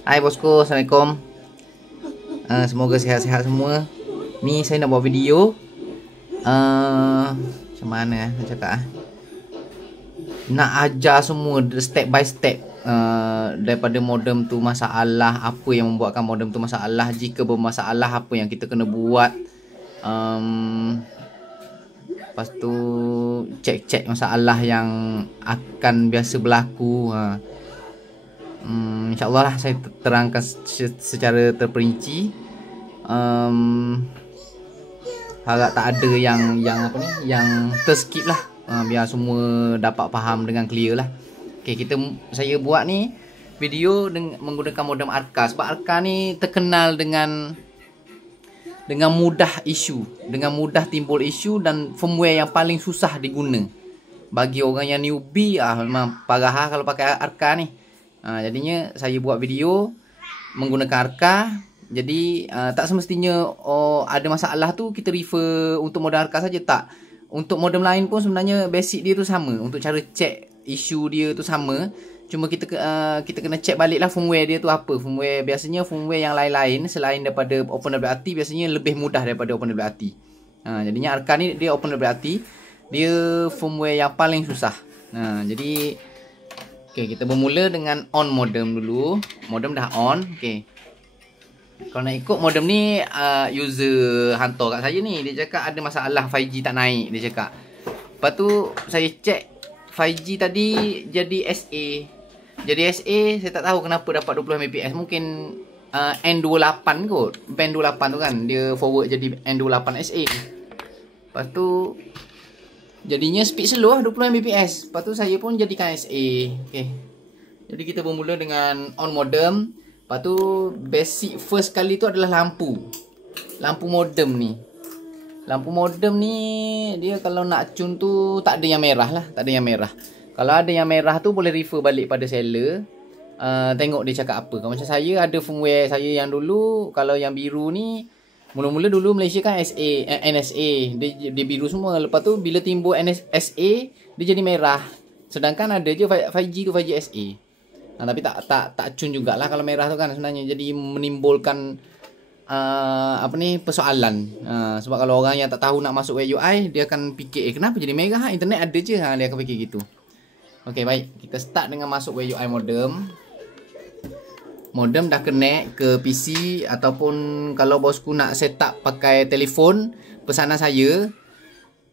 Hai bosku, Assalamualaikum. Semoga sihat-sihat semua. Ni saya nak buat video. Macam mana nak cakap nak ajar semua step by step daripada modem tu masalah, apa yang membuatkan modem tu masalah, jika bermasalah apa yang kita kena buat. Lepas tu cek masalah yang akan biasa berlaku. InsyaAllah lah saya terangkan secara terperinci. Harap tak ada yang terskip lah. Biar semua dapat faham dengan clear lah. Okay, saya buat ni video menggunakan modem Arka. Sebab Arka ni terkenal dengan mudah mudah timbul isu dan firmware yang paling susah diguna. Bagi orang yang newbie memang parah kalau pakai Arka ni. Jadinya saya buat video menggunakan Arka. Jadi tak semestinya ada masalah tu kita refer untuk modem Arka saja, tak. Untuk modem lain pun sebenarnya basic dia tu sama. Untuk cara cek isu dia tu sama. Cuma kita kena cek balik lah firmware dia tu apa. Biasanya firmware yang lain-lain selain daripada OpenWRT biasanya lebih mudah daripada OpenWRT. Jadinya Arka ni dia OpenWRT, dia firmware yang paling susah. Jadi okay, kita bermula dengan on modem dulu. Modem dah on. Okay, kalau nak ikut modem ni user hantar kat saya ni. Dia cakap ada masalah 5G tak naik, dia cakap. Lepas tu saya cek 5G tadi jadi SA. Jadi SA saya tak tahu kenapa dapat 20 Mbps. Mungkin N28 kot. Band 28 tu kan, dia forward jadi N28 SA. Lepas tu jadinya speed slow lah 20 Mbps. Lepas tu saya pun jadikan SA. Okay, jadi kita bermula dengan on modem. Lepas tu basic first kali tu adalah lampu modem ni. Lampu modem ni dia kalau nak tune tu tak ada yang merah lah. Tak ada yang merah. Kalau ada yang merah tu boleh refer balik pada seller. Tengok dia cakap apa. Kalau macam saya ada firmware saya yang dulu. Kalau yang biru ni mula-mula dulu Malaysia kan NSA. Dia biru semua. Lepas tu bila timbul NSA dia jadi merah. Sedangkan ada je 5G tu 5G SA. Tapi tak cun jugalah kalau merah tu kan sebenarnya. Jadi menimbulkan persoalan. Sebab kalau orang yang tak tahu nak masuk Wear UI, dia akan fikir kenapa jadi merah, internet ada je. Dia akan fikir gitu. Okey, baik, kita start dengan masuk Wear UI modem. Modem dah connect ke PC. Ataupun kalau bosku nak set up pakai telefon, pesanan saya,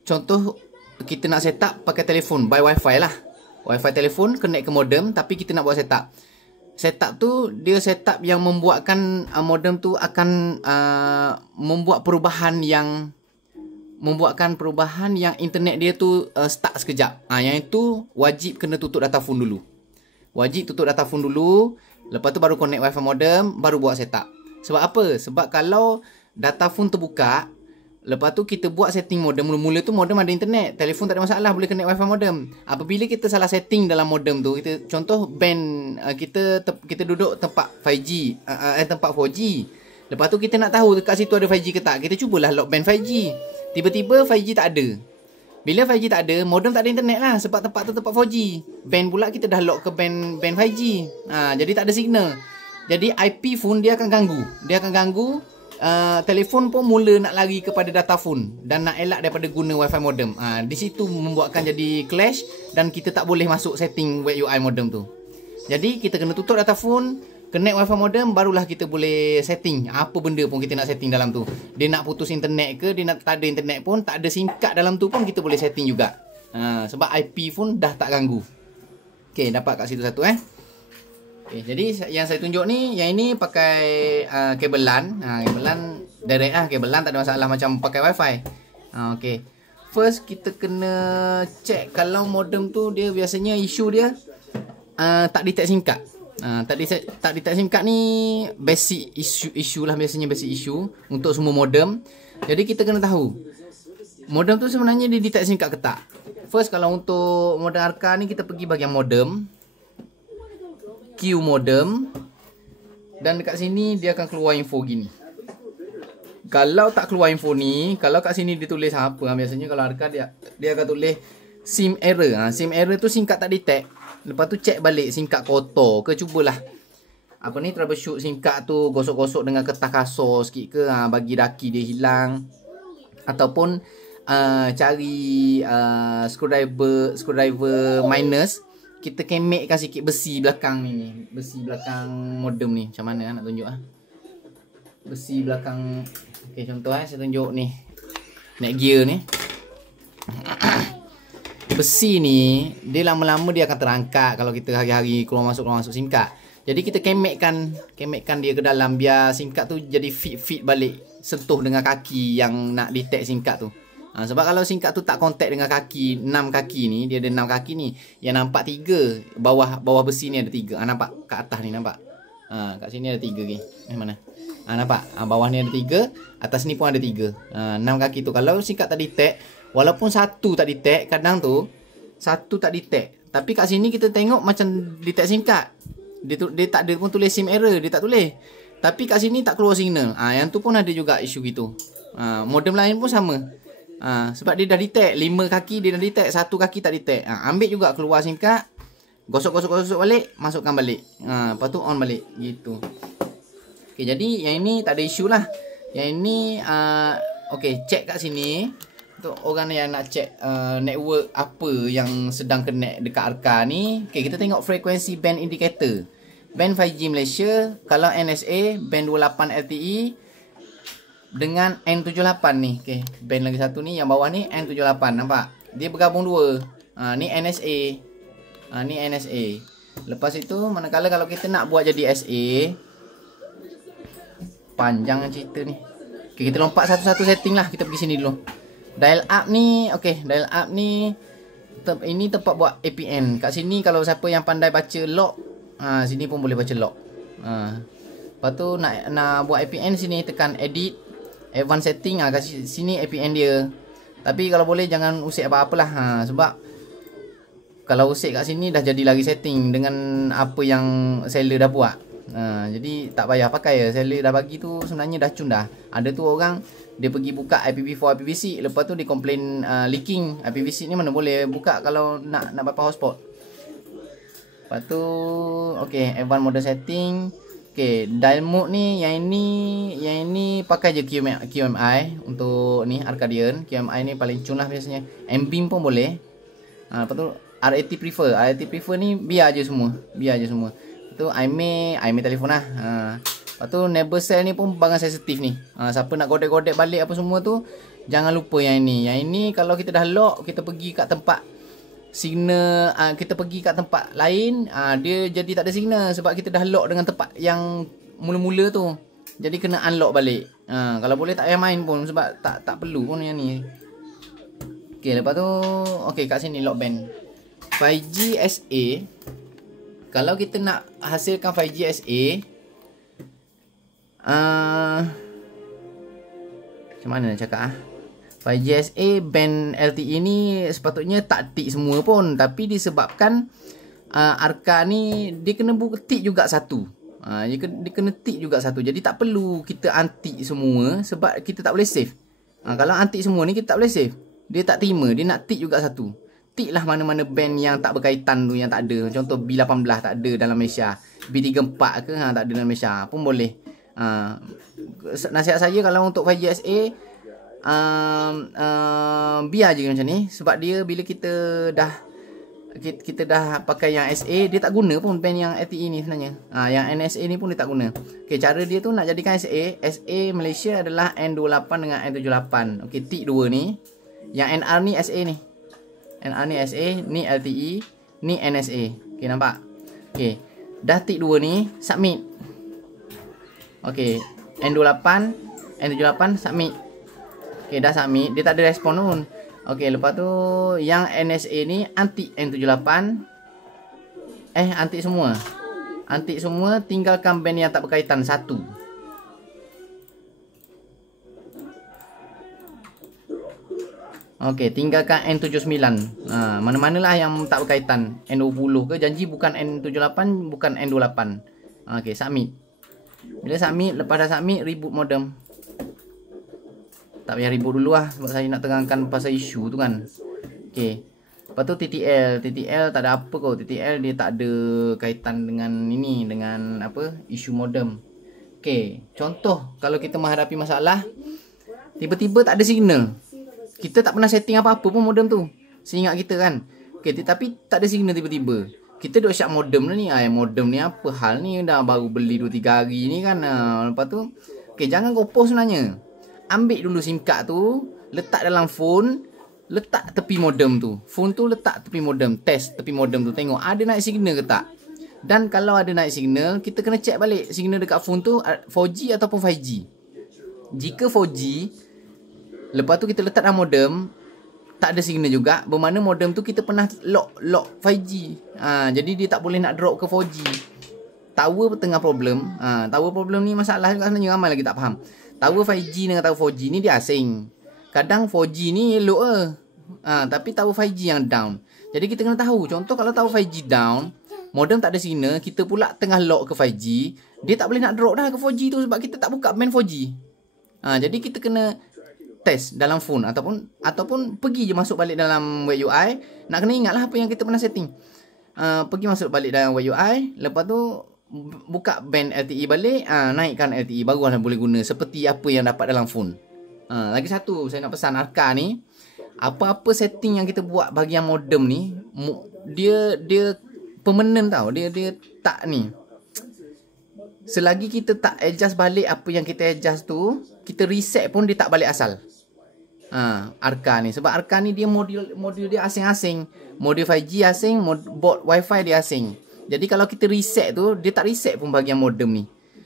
contoh kita nak set up pakai telefon by wifi lah. Wifi telefon connect ke modem, tapi kita nak buat setup. Setup tu dia setup yang membuatkan modem tu akan membuatkan perubahan yang internet dia tu stuck sekejap. Yang itu wajib kena tutup data phone dulu. Wajib tutup data phone dulu. Lepas tu baru connect wifi modem, baru buat setup. Sebab apa? Sebab kalau data phone terbuka, lepas tu kita buat setting modem. Mula-mula tu modem ada internet, telefon tak ada masalah, boleh connect wifi modem. Apabila kita salah setting dalam modem tu, kita contoh band kita duduk tempat 5G, tempat 4G. Lepas tu kita nak tahu dekat situ ada 5G ke tak. Kita cubalah lock band 5G. Tiba-tiba 5G tak ada. Bila 5G tak ada, modem tak ada internet lah. Sebab tempat tu tempat 4G. Band pula kita dah lock ke band 5G. Jadi tak ada signal. Jadi IP phone dia akan ganggu. Telefon pun mula nak lari kepada data phone dan nak elak daripada guna wifi modem. Di situ membuatkan jadi clash dan kita tak boleh masuk setting Wear UI modem tu. Jadi kita kena tutup data phone, connect wifi modem, barulah kita boleh setting apa benda pun kita nak setting dalam tu. Dia nak putus internet ke, dia nak tak ada internet pun, tak ada SIM card dalam tu pun kita boleh setting juga. Sebab IP phone dah tak ganggu. Okay, dapat kat situ satu Okay, jadi yang saya tunjuk ni, yang ini pakai kabel LAN. Kabel LAN direct lah, kabel LAN tak ada masalah macam pakai wifi. Okay, first kita kena check kalau modem tu dia biasanya isu dia tak detect SIM card. Tak detect SIM card ni basic issue lah, biasanya basic issue untuk semua modem. Jadi kita kena tahu modem tu sebenarnya dia detect SIM card ke tak. First kalau untuk modem Arka ni kita pergi bahagian modem, Q modem, dan dekat sini dia akan keluar info gini. Kalau tak keluar info ni, kalau kat sini dia tulis apa, biasanya kalau Arka dia akan tulis SIM error. SIM error tu SIM card tak detect. Lepas tu check balik SIM card kotor ke, cubalah apa ni, troubleshoot SIM card tu, gosok-gosok dengan kertas kasar sikit ke, bagi daki dia hilang, ataupun cari screwdriver minus, kita kemekkan sikit besi belakang ni, besi belakang modem ni. Macam mana nak tunjuk besi belakang. Okey, contoh saya tunjuk ni Netgear ni. Besi ni dia lama-lama dia akan terangkat kalau kita hari-hari keluar masuk SIM card. Jadi kita kemekkan dia ke dalam, biar SIM card tu jadi fit balik, sentuh dengan kaki yang nak detect SIM card tu. Sebab kalau SIM card tu tak contact dengan kaki, 6 kaki ni, dia ada 6 kaki ni, yang nampak 3, bawah besi ni ada 3. Nampak kat atas ni, nampak? Kat sini ada 3 lagi. Mana? Nampak? Bawah ni ada 3, atas ni pun ada 3. 6 kaki tu. Kalau SIM card tak detect, walaupun satu tak detect, kadang tu satu tak detect, tapi kat sini kita tengok macam detect SIM card. Dia tak ada pun tulis SIM error, dia tak tulis. Tapi kat sini tak keluar signal. Yang tu pun ada juga isu gitu. Modem lain pun sama. Sebab dia dah detect 5 kaki, dia dah detect, 1 kaki tak detect. Ambil juga keluar SIM card, gosok balik, masukkan balik. Lepas tu on balik gitu. Okey, jadi yang ini tak ada isu lah. Yang ini okey, check kat sini. Untuk orang yang nak check network apa yang sedang connect dekat Arka ni. Okey, kita tengok frekuensi band indicator. Band 5G Malaysia, kalau NSA band 28 LTE dengan N78 ni. Okey, band lagi satu ni yang bawah ni N78, nampak? Dia bergabung dua. Ni NSA. Ni NSA. Lepas itu manakala kalau kita nak buat jadi SA, panjang cerita ni. Okey, kita lompat satu-satu setting lah. Kita pergi sini dulu. Dial up ni, okey, dial up ni ini tempat buat APN. Kat sini kalau siapa yang pandai baca log, sini pun boleh baca log. Lepas tu nak buat APN sini tekan edit, advanced setting, kat sini APN dia. Tapi kalau boleh jangan usik apa-apalah, sebab kalau usik kat sini dah jadi lagi setting dengan apa yang seller dah buat. Jadi tak payah pakai. Seller dah bagi tu sebenarnya dah cun dah. Ada tu orang dia pergi buka IPv4 IPv6, lepas tu dia komplain leaking. IPv6 ni mana boleh buka kalau nak bypass hotspot. Lepas tu okey, advanced model setting. Okey, dial mode ni yang ini pakai je QMI untuk ni Arcadian. QMI ni paling cun lah biasanya. MBIM pun boleh. Lepas tu RAT prefer ni biar je semua. Tu IMEI telefon lah. Lepas tu neighbor cell ni pun barang sensitif ni. Siapa nak godek-godek balik apa semua tu, jangan lupa yang ini. Yang ini kalau kita dah lock, kita pergi kat tempat signal, kita pergi kat tempat lain, dia jadi tak ada signal sebab kita dah lock dengan tempat yang mula-mula tu. Jadi kena unlock balik. Kalau boleh tak payah main pun sebab tak perlu pun yang ni. Okey, lepas tu okey, kat sini lock band 5G SA. Kalau kita nak hasilkan 5G SA, macam mana nak cakap 5G SA band LTE ni sepatutnya tak tick semua pun, tapi disebabkan Arka ni dia kena tick juga satu. Dia kena tick juga satu. Jadi tak perlu kita untick semua sebab kita tak boleh save. Kalau untick semua ni kita tak boleh save. Dia tak terima, dia nak tick juga satu. Tick lah mana-mana band yang tak berkaitan tu, yang tak ada. Contoh B18 tak ada dalam Malaysia, B34 ke tak ada dalam Malaysia pun boleh. Nasihat saya kalau untuk 5G SA, biar je macam ni. Sebab dia bila kita dah pakai yang SA, dia tak guna pun band yang LTE ni sebenarnya. Yang NSA ni pun dia tak guna. Okay, cara dia tu nak jadikan SA Malaysia adalah N28 dengan N78. Okay, tick dua ni. Yang NR ni SA ni. NR ni SA, ni LTE, ni NSA. Okay, nampak? Okay, dah tick dua ni, submit. Okay, N28, N78 submit. Okay, dah submit. Dia tak ada respon pun. Okay, lepas tu yang NSA ni antik N78. Antik semua. Antik semua, tinggalkan band yang tak berkaitan satu. Okay, tinggalkan N79. Mana-manalah yang tak berkaitan. N20 ke, janji bukan N78, bukan N28. Okay, submit. Bila submit, lepas dah submit, reboot modem. Tak payah reboot dulu lah sebab saya nak terangkan pasal isu tu kan. Okay, Lepas tu TTL tak ada apa kau. TTL dia tak ada kaitan dengan ini, dengan apa, isu modem. Okey, contoh kalau kita menghadapi masalah tiba-tiba tak ada signal. Kita tak pernah setting apa-apa pun modem tu. Seingat kita kan. Okey, tapi tak ada signal tiba-tiba. Kita duk syak modem ni. Modem ni apa hal ni, dah baru beli 2-3 hari ni kan. Lepas tu okey, jangan gopoh sebenarnya. Ambil dulu SIM card tu, letak dalam phone, letak tepi modem tu. Phone tu letak tepi modem, test tepi modem tu, tengok ada naik signal ke tak. Dan kalau ada naik signal, kita kena check balik signal dekat phone tu 4G ataupun 5G. Jika 4G, lepas tu kita letak dalam modem, tak ada signal juga, bermakna modem tu kita pernah lock 5G. Jadi dia tak boleh nak drop ke 4G. Tower tengah problem. Tower problem ni masalah juga sebenarnya, ramai lagi tak faham. Tower 5G dengan tower 4G ni dia asing. Kadang 4G ni elok tapi tower 5G yang down. Jadi kita kena tahu. Contoh kalau tower 5G down, modem tak ada signal, kita pula tengah lock ke 5G, dia tak boleh nak drop dah ke 4G tu sebab kita tak buka band 4G. Jadi kita kena test dalam phone ataupun pergi je masuk balik dalam web UI. Nak kena ingatlah apa yang kita pernah setting. Pergi masuk balik dalam web UI, lepas tu buka band LTE balik, naikkan LTE, barulah boleh guna seperti apa yang dapat dalam phone. Lagi satu saya nak pesan Arka ni, apa-apa setting yang kita buat bagi yang modem ni, dia permanent tau. Dia tak ni. Selagi kita tak adjust balik apa yang kita adjust tu, kita reset pun dia tak balik asal. Arka ni, sebab Arka ni dia modul dia asing-asing. Modul 5G asing, board wifi dia asing. Jadi kalau kita reset tu, dia tak reset pun bahagian modem ni.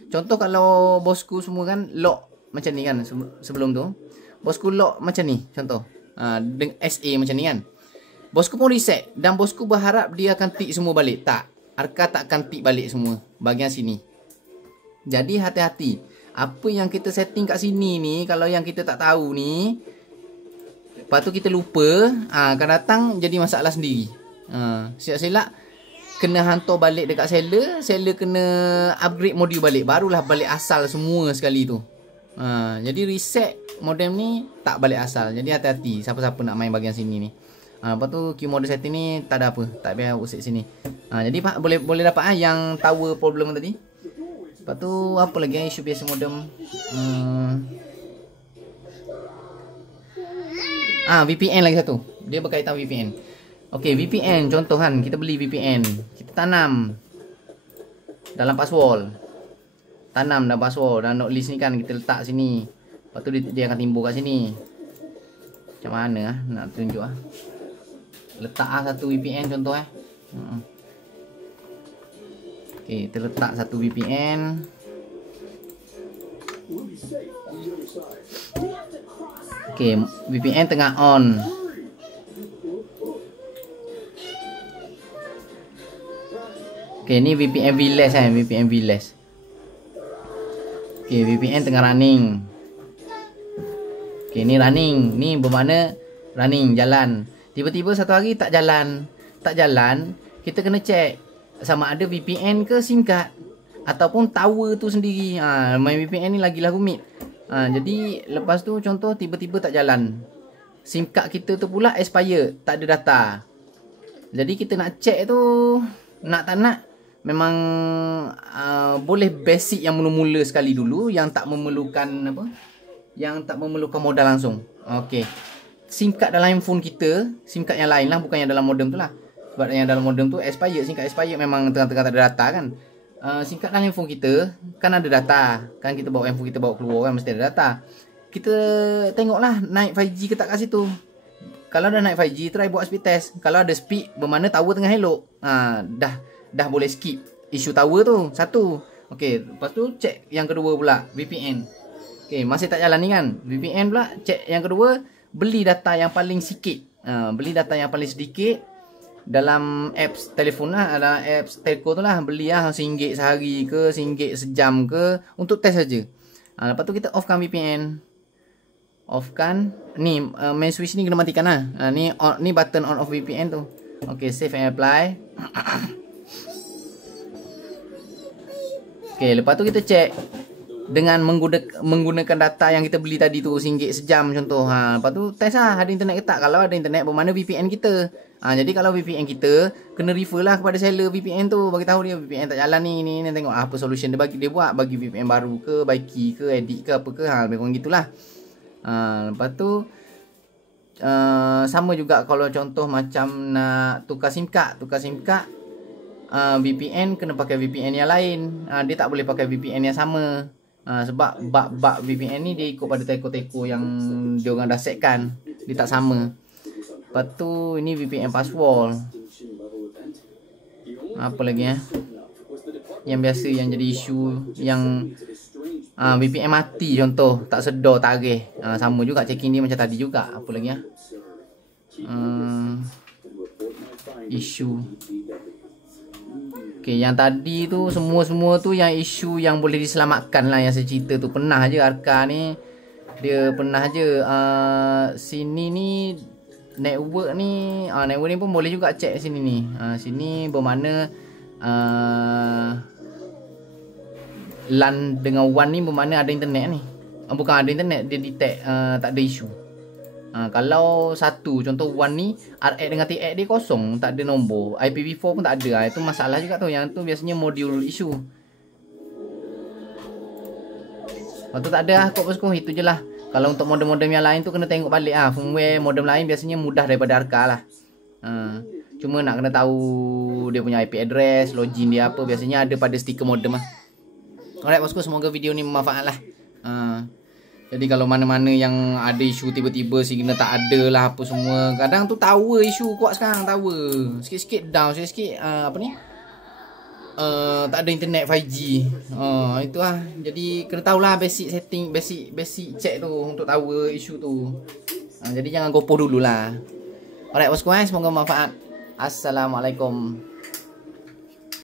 Contoh kalau bosku semua kan lock macam ni kan, sebelum tu bosku lock macam ni contoh, dengan SA macam ni kan. Bosku pun reset dan bosku berharap dia akan tick semua balik. Tak, Arka tak akan tick balik semua bahagian sini. Jadi hati-hati. Apa yang kita setting kat sini ni, kalau yang kita tak tahu ni, lepas tu kita lupa, akan datang jadi masalah sendiri. Silap-silap kena hantar balik dekat seller kena upgrade modul balik, barulah balik asal semua sekali tu. Jadi reset modem ni tak balik asal. Jadi hati-hati siapa-siapa nak main bahagian sini ni. Lepas tu Q model setting ni tak ada apa, tak payah usik sini. Jadi Pak boleh dapat yang tower problem tadi. Lepas tu apa lagi isu biasa modem? VPN lagi satu. Dia berkaitan VPN. Okey, VPN contoh kan, kita beli VPN, kita tanam dalam password. Tanam dalam password, dalam note list ni kan kita letak sini. Lepas tu dia akan timbul kat sini. Macam mana nak tunjuk letak satu VPN contoh Okey, kita letak satu VPN. Okey, VPN tengah on. Okey, ni VPN VLAS VPN VLAS. Okey, VPN tengah running. Okey, ni running. Ni bermakna running, jalan. Tiba-tiba satu hari tak jalan. Kita kena check sama ada VPN ke SIM card ataupun tower tu sendiri. Main VPN ni lagilah rumit. Jadi lepas tu contoh tiba-tiba tak jalan. SIM card kita tu pula expire, tak ada data. Jadi kita nak check tu, nak tak nak, memang boleh basic yang mula-mula sekali dulu, yang tak memerlukan apa? Yang tak memerlukan modal langsung. Okey. SIM card dalam handphone kita, SIM card yang lain lah, bukan yang dalam modem tu lah. Sebab yang dalam modem tu expired, SIM card expired memang tengah-tengah tak ada data kan. SIM card dalam handphone kita kan ada data. Kan kita bawa handphone kita bawa keluar kan mesti ada data. Kita tengoklah naik 5G ke tak kat situ. Kalau dah naik 5G, try buat speed test. Kalau ada speed, bermakna tower tengah elok. Dah boleh skip isu tower tu. Satu. Okey, lepas tu check yang kedua pula, VPN. Okey, masih tak jalan ni kan. VPN pula check yang kedua, beli data yang paling sikit. Beli data yang paling sedikit dalam apps telefon lah, dalam apps telco tu lah. Beli lah RM1 sehari ke, RM1 sejam ke, untuk test saja. Lepas tu kita offkan VPN. Offkan. Ni main switch ni kena matikan lah. Ni button on off VPN tu. Okey, save and apply. Okey, lepas tu kita check dengan menggunakan data yang kita beli tadi tu, RM1 sejam contoh. Lepas tu test lah ada internet ke tak. Kalau ada internet, bermakna VPN kita Jadi kalau VPN kita kena refer lah kepada seller VPN tu, bagi tahu dia VPN tak jalan ni tengok apa solution dia buat bagi VPN baru ke, baiki ke, edit ke apa ke, lebih kurang gitulah. Lepas tu sama juga kalau contoh macam nak tukar SIM card, VPN kena pakai VPN yang lain. Dia tak boleh pakai VPN yang sama. Sebab bab VPN ni dia ikut pada teko-teko yang dia orang dah setkan, dia tak sama. Lepas tu ini VPN password. Apa lagi yang biasa yang jadi isu yang VPN mati contoh, tak sedar tarikh. Sama juga checking dia macam tadi juga. Apa lagi isu. Okey, yang tadi tu semua tu yang isu yang boleh diselamatkan lah yang saya cerita tu. Pernah je Arka ni, dia pernah je sini ni network ni pun boleh juga check sini ni. Sini bermakna LAN dengan WAN ni bermakna ada internet ni. Bukan ada internet, dia detect tak ada isu. Kalau satu contoh WAN ni RX dengan TX dia kosong, tak ada nombor, IPv4 pun tak ada. Itu masalah juga tu. Yang tu biasanya modul isu. Waktu tak ada kok bosku, itu je lah. Kalau untuk modem-modem yang lain tu kena tengok balik firmware modem lain biasanya mudah daripada Arka lah. Cuma nak kena tahu dia punya IP address, login dia apa, biasanya ada pada stiker modem lah. Alright bosku, semoga video ni bermanfaat lah. Jadi kalau mana-mana yang ada isu tiba-tiba signal tak ada lah apa semua. Kadang tu tower isu kuat sekarang, tower sikit-sikit down, sikit-sikit tak ada internet 5G. Itu lah. Jadi kena tahulah basic setting, basic check tu untuk tower isu tu. Jadi jangan gopoh dululah. Alright bosku, semoga bermanfaat. Assalamualaikum.